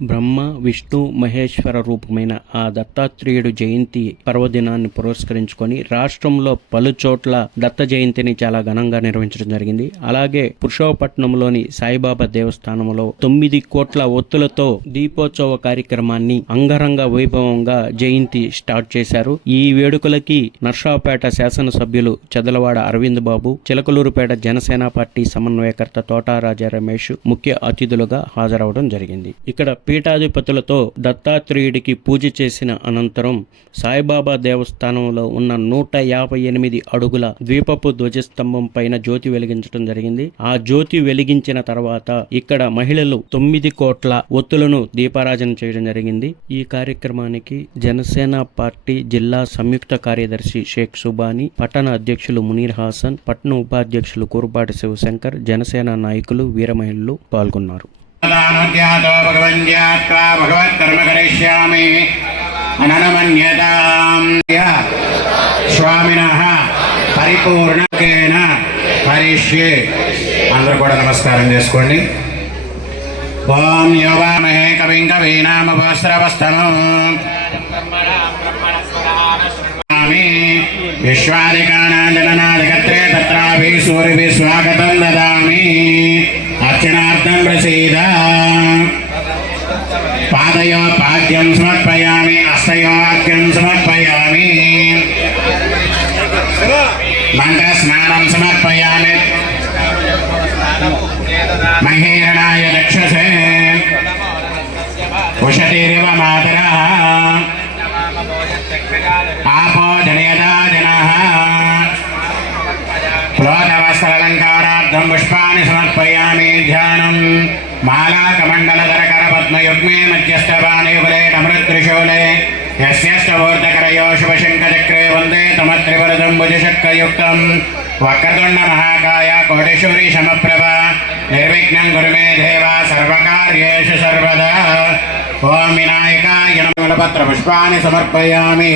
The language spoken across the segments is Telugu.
బ్రహ్మ విష్ణు మహేశ్వర రూపమైన ఆ దత్తాత్రేయుడు జయంతి పర్వదినాన్ని పురస్కరించుకొని రాష్ట్రంలో పలు చోట్ల దత్త జయంతిని చాలా ఘనంగా నిర్వహించడం జరిగింది. అలాగే పురుషోపట్నంలోని సాయిబాబా దేవస్థానంలో తొమ్మిది కోట్ల ఒత్తులతో దీపోత్సవ కార్యక్రమాన్ని అంగరంగ వైభవంగా జయంతి స్టార్ట్ చేశారు. ఈ వేడుకలకి నర్సాపేట శాసనసభ్యులు చెదలవాడ అరవింద్ బాబు చిలకలూరుపేట జనసేన పార్టీ సమన్వయకర్త తోటారాజా రమేష్ ముఖ్య అతిథులుగా హాజరవడం జరిగింది. ఇక్కడ పీఠాధిపతులతో దత్తాత్రేయుడికి పూజ చేసిన అనంతరం సాయిబాబా దేవస్థానంలో ఉన్న నూట యాభై ఎనిమిది అడుగుల ద్వీపపు ధ్వజస్తంభం పైన జ్యోతి వెలిగించడం జరిగింది. ఆ జ్యోతి వెలిగించిన తర్వాత ఇక్కడ మహిళలు తొమ్మిది కోట్ల ఒత్తులను దీపారాజన చేయడం జరిగింది. ఈ కార్యక్రమానికి జనసేన పార్టీ జిల్లా సంయుక్త కార్యదర్శి షేక్ సుబాని పట్టణ అధ్యక్షులు మునీర్ హాసన్ పట్టణ ఉపాధ్యక్షులు కురుపాటి శివశంకర్ జనసేన నాయకులు వీరమహిళలు పాల్గొన్నారు. పాల్గొన్నారు ధ్యాతో భగవన్యాత్వా భగవత్కర్మ కరిష్యామి అననమన్యతాం స్వామిన పరిపూర్ణకేన హరిష్యే అందరూ కూడా నమస్కారం చేసుకోండి। ఓం యోగామహే కవిం కవీనామవస్త్రవస్తమం విశ్వాదికానాంజనాదికత్రే తత్రాభి సూర్యభి స్వాగతం సీదా పాదయో పాద్యం సమర్పయామి అస్తయో అర్ఘ్యం సమర్పయామి. మంత్ర స్నానం సమర్పయామి. మహేరణాయ దక్షసే ఉషతిరివ మాతర. ఆపో జనయదా. త్వం పుష్పాన్ని సమర్పయామి ధ్యానం. మాలాకమండలధరకరపద్మయుగ్మే మధ్యస్థపానయుగులేటమృత్రిశూలే యస్యష్టమూర్ధకరయో శుభశంఖచక్రే వందే తమత్రివరదంబుజశక్రయుక్తం వక్రతుండ మహాకాయ కోటేశ్వరి సమప్రభ నిర్విఘ్నం గురుమే దేవా సర్వకార్యేషు సర్వదా. ఓం వినాయకాయ పత్ర పుష్పాన్ని సమర్పయామి.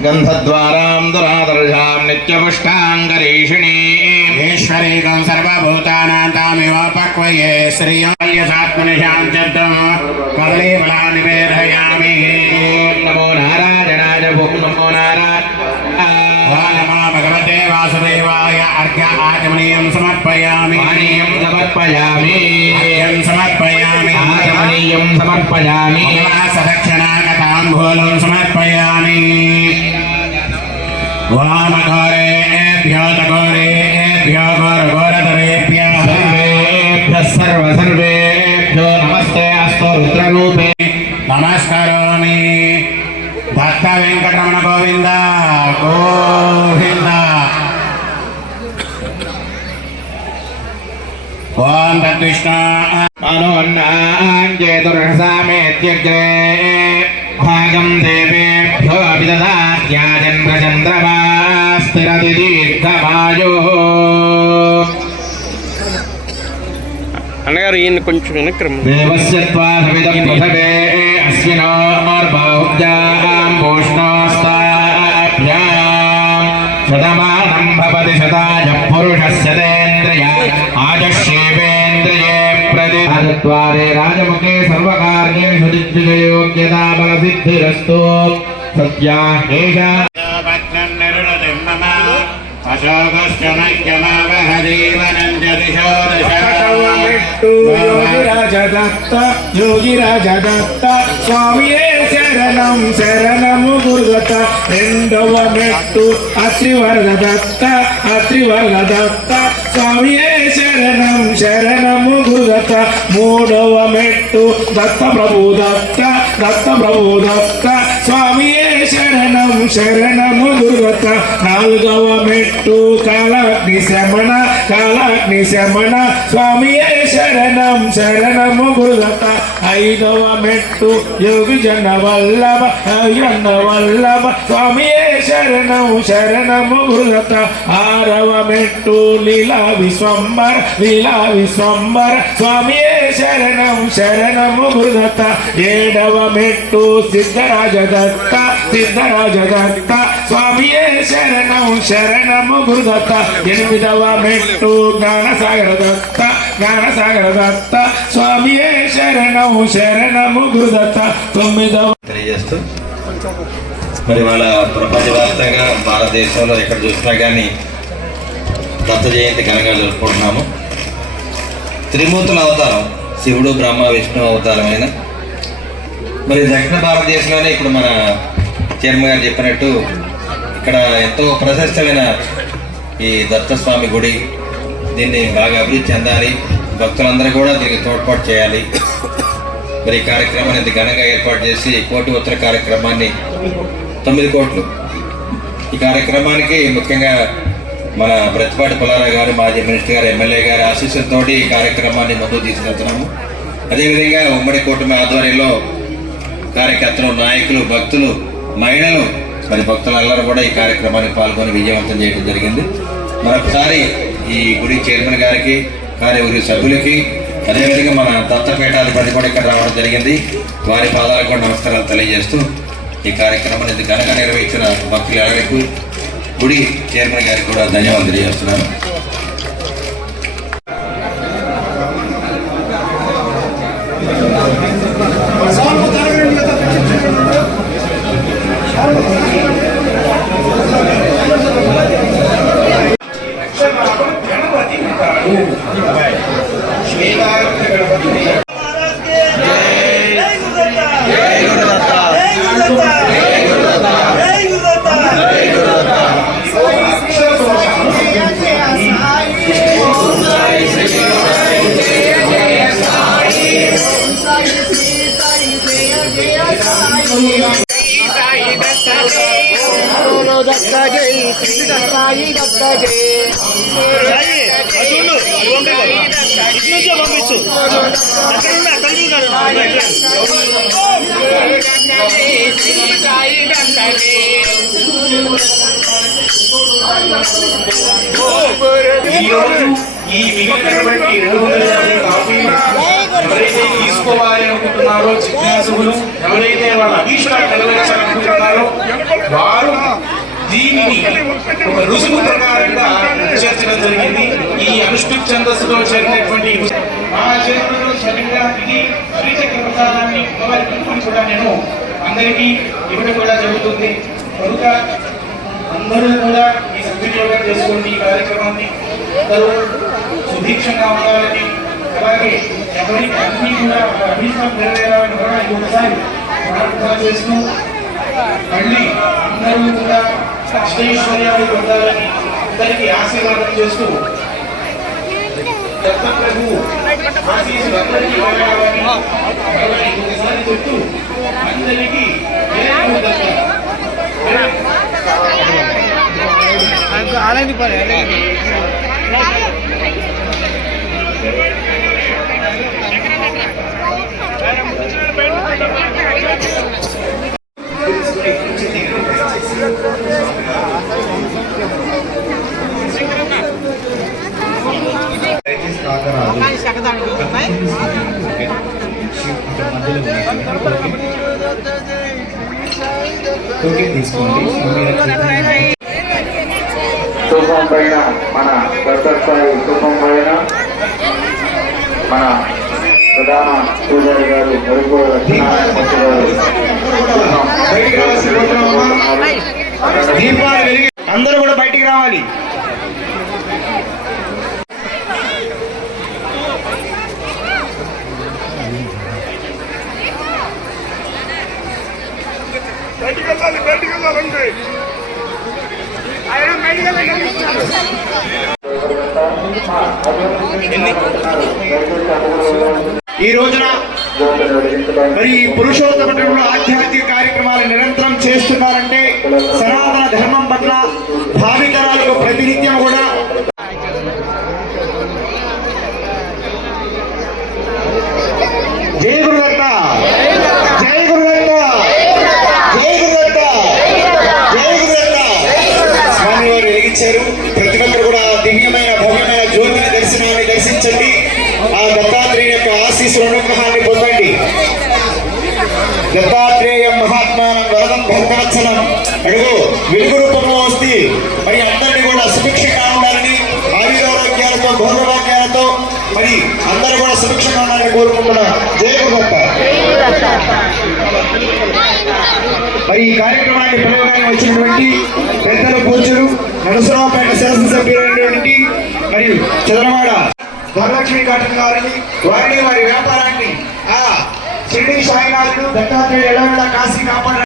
గంధద్వారాం దురాదర్శాం నిత్యపుష్టాంగరీషిణీ ఈశ్వరీకం సర్వభూతానాం తామివ పక్వయే శ్రియాత్మని శాంత్యం కదలీఫలా నివేదయామి ఓం నమో నారాయణాయ నమో నారాయణ భగవతే వాసుదేవాయ అర్ఘ్య ఆచమనీయం సమర్పయామి సమర్పయామి సమర్పయామి ఆచమనీయం సమర్పయామి సదక్షిణాగతాంబూలం సమర్పయామి వామఘోరేభ్యో తఘోరేభ్యో ఘోరఘోరతరేభ్యः సర్వేభ్యः సర్వ సర్వేభ్యో నమస్తే అస్తు రుద్రరూపే నమస్కరోమి దత్త వెంకటరమణ గోవింద గోవింద ఓం తద్విష్ణు దేవేభ్యో అభిదదాత్యాచంద్రచంద్రమా స్థిరతి దీర్ఘమాయో అన్నగారు ఈయన కొంచెం వెనక్కి రమ్మండి. దేవస్య త్వాసవిదం పృథవే అశ్వినోర్బౌద్యాం పూష్ణోస్తాభ్యాం శతమానం భవతి శతాయ పురుషస్య తేంద్రియ ఆజశేవేంద్రియే ప్రతి రాజద్వారే రాజముఖే సర్వకార్యేషు దిగ్విజయోగ్యతా బలసిద్ధిరస్తు సత్యా ఏషా యోగిరాజ దత్త యోగిరాజ దత్త స్వామియే శరణం శరణము గురుదత్త రెండవ మెట్టు అత్రివర్గ దత్త అత్రివర్గ దత్త మూడవ మెట్టు దత్త ప్రభు దత్త దత్త ప్రభు దత్త. శరణము గురుదత్త నాలుగవ మెట్టు కాలాగ్ని శమణ కాలాగ్ని శమణ స్వామి శరణం శరణము గురుదత్త. ఐదవ మెట్టు యోగి జన వల్లభ అయ్యన్న వల్లభ. స్వామి శరణం శరణము గురుదత్త. ఆరవ మెట్టు లీలా విశ్వంబర లీలా విశ్వంబర. స్వామియే శరణము శరణము గురుదత్త. ఏడవ మెట్టు సిద్ధరాజ దత్త సిద్ధరాజ దత్త స్వామియే శరణము శరణము గురుదత్త. ఎనిమిదవ మెట్టు జ్ఞానసాగర దత్త జ్ఞానసాగర దత్త స్వామియే శరణము శరణము గురుదత్త. తొమ్మిదవ తెలియజేస్తూ మరి వాళ్ళ ప్రపంచవ్యాప్తంగా భారతదేశంలో ఎక్కడ చూసినా కానీ దత్త జయంతి ఘనంగా జరుపుకుంటున్నాము. త్రిమూర్తుల అవతారం. శివుడు బ్రహ్మ విష్ణు అవతారమైన. మరి దక్షిణ భారతదేశంలోనే ఇప్పుడు మన చైర్మన్ గారు చెప్పినట్టు ఇక్కడ ఎంతో ప్రశస్తమైన ఈ దత్తస్వామి గుడి దీన్ని బాగా అభివృద్ధి చెందాలి. భక్తులందరూ కూడా దీనికి తోడ్పాటు చేయాలి. మరి ఈ కార్యక్రమాన్ని ఇంత ఘనంగా ఏర్పాటు చేసి కోటి ఉత్తర కార్యక్రమాన్ని తొమ్మిది కోట్లు. ఈ కార్యక్రమానికి ముఖ్యంగా మన ప్రతిపాటి పులారా గారు మాజీ మినిస్టర్ గారు ఎమ్మెల్యే గారి ఆశీస్సులతో ఈ కార్యక్రమాన్ని ముందుకు తీసుకెళ్తున్నాము. అదేవిధంగా ఉమ్మడి కూటమి ఆధ్వర్యంలో కార్యకర్తలు నాయకులు భక్తులు మహిళలు మరి భక్తులందరూ కూడా ఈ కార్యక్రమానికి పాల్గొని విజయవంతం చేయడం జరిగింది. మరొకసారి ఈ గుడి చైర్మన్ గారికి కార్యవర్గ సభ్యులకి అదేవిధంగా మన దత్తపీఠాధిపతి కూడా ఇక్కడ రావడం జరిగింది. వారి పాదాలకు కూడా నమస్కారాలు తెలియజేస్తూ ఈ కార్యక్రమాన్ని ఘనంగా నిర్వహించిన భక్తులు ఎవరికి గుడి చైర్మన్ గారికి కూడా ధన్యవాదాలు తెలియజేస్తున్నాను. శ్రీనారాయణ గణపతి దత్త జై శ్రీ సాయి దత్త జై ఈ రోజు ఈ మిగిలినటువంటి రెండు ఎవరైతే తెలుసుకోవాలి అనుకుంటున్నారో జిజ్ఞాసులు ఎవరైతే వాళ్ళ అభీష్టాలు నెరవేర్చాలనుకుంటున్నారో వారు దీనిని ఒక రుసుము ప్రకారంగా చేర్చడం జరిగింది. ఈ అనుష్ఠుప్ ఛందస్సులో చేరినటువంటి ఆ చేతుల్లో సరిగ్గా ఇది శ్రీచక్ర ప్రసాదాన్ని కూడా నేను అందరికీ ఇవ్వడం కూడా జరుగుతుంది. కనుక అందరూ కూడా ఈ సద్వినియోగం చేసుకోండి ఈ కార్యక్రమాన్ని. అందరూ సుభిక్షంగా ఉండాలని అలాగే ఎవరి అన్ని కూడా కనీసం నెరవేరాలని కూడా ఈ ఒకసారి ప్రార్థన చేస్తూ మళ్ళీ అందరూ కూడా అష్టైశ్వర్యాలు పొందాలని అందరికీ ఆశీర్వాదం చేస్తూ దత్త ప్రభు ఆశీస్సులు అందరికీ కలగాలని మరొక ఇంకొకసారి చెప్తూ అందరికీ జై గురు దత్త. జై స్థూపం పైన మన దత్తస్థాయి స్థూపం పైన మన ప్రధాన పూజారి గారు లక్ష్మీనారాయణ అందరూ కూడా బయటికి రావాలి. ఈ రోజున మరి ఈ పురుషోత్తమంలో ఆధ్యాత్మిక కార్యక్రమాలు నిరంతరం చేస్తున్నారంటే సనాతన ధర్మం పట్ల భావితరాలకు ప్రతినిత్యం కూడా జై గురుదత్త జై గురుదత్త జై గురుదత్త జై గురుదత్త స్వామి వారు వెలిగించారు ప్రతి ఒక్కరు కూడా దివ్యమైన భవ్యమైన జ్యోతిని దర్శనాన్ని దర్శించండి ఆ దత్తాత్రేయ యొక్క ఆశీస్సుల అనుగ్రహాన్ని పొందండి. దత్తాత్రేయ మహాత్మానం వరదం భక్తవత్సలం అడుగు వెలుగు రూపంలో వస్తే మరి అందరినీ కూడా సుభిక్షంగా ఉండాలని ఆయురారోగ్యాలతో భోగభాగ్యాలతో మరి అందరూ కూడా సుభిక్షంగా ఉండాలని కోరుకుంటున్నా. జయ గురుదత్త మరి ఈ కార్యక్రమాన్ని పిలవడానికి వచ్చినటువంటి పెద్దల పూజలు నరసరావుపేట శాసనసభ్యులైనటువంటి మరియు చంద్రవాడ వరలక్ష్మి కాటన్ గారిని వారిని వారి వ్యాపారాన్ని ఆ షిరిడి సాయినాథుడు దత్తాత్రేయ ఎలా కాశీ కాపాడ.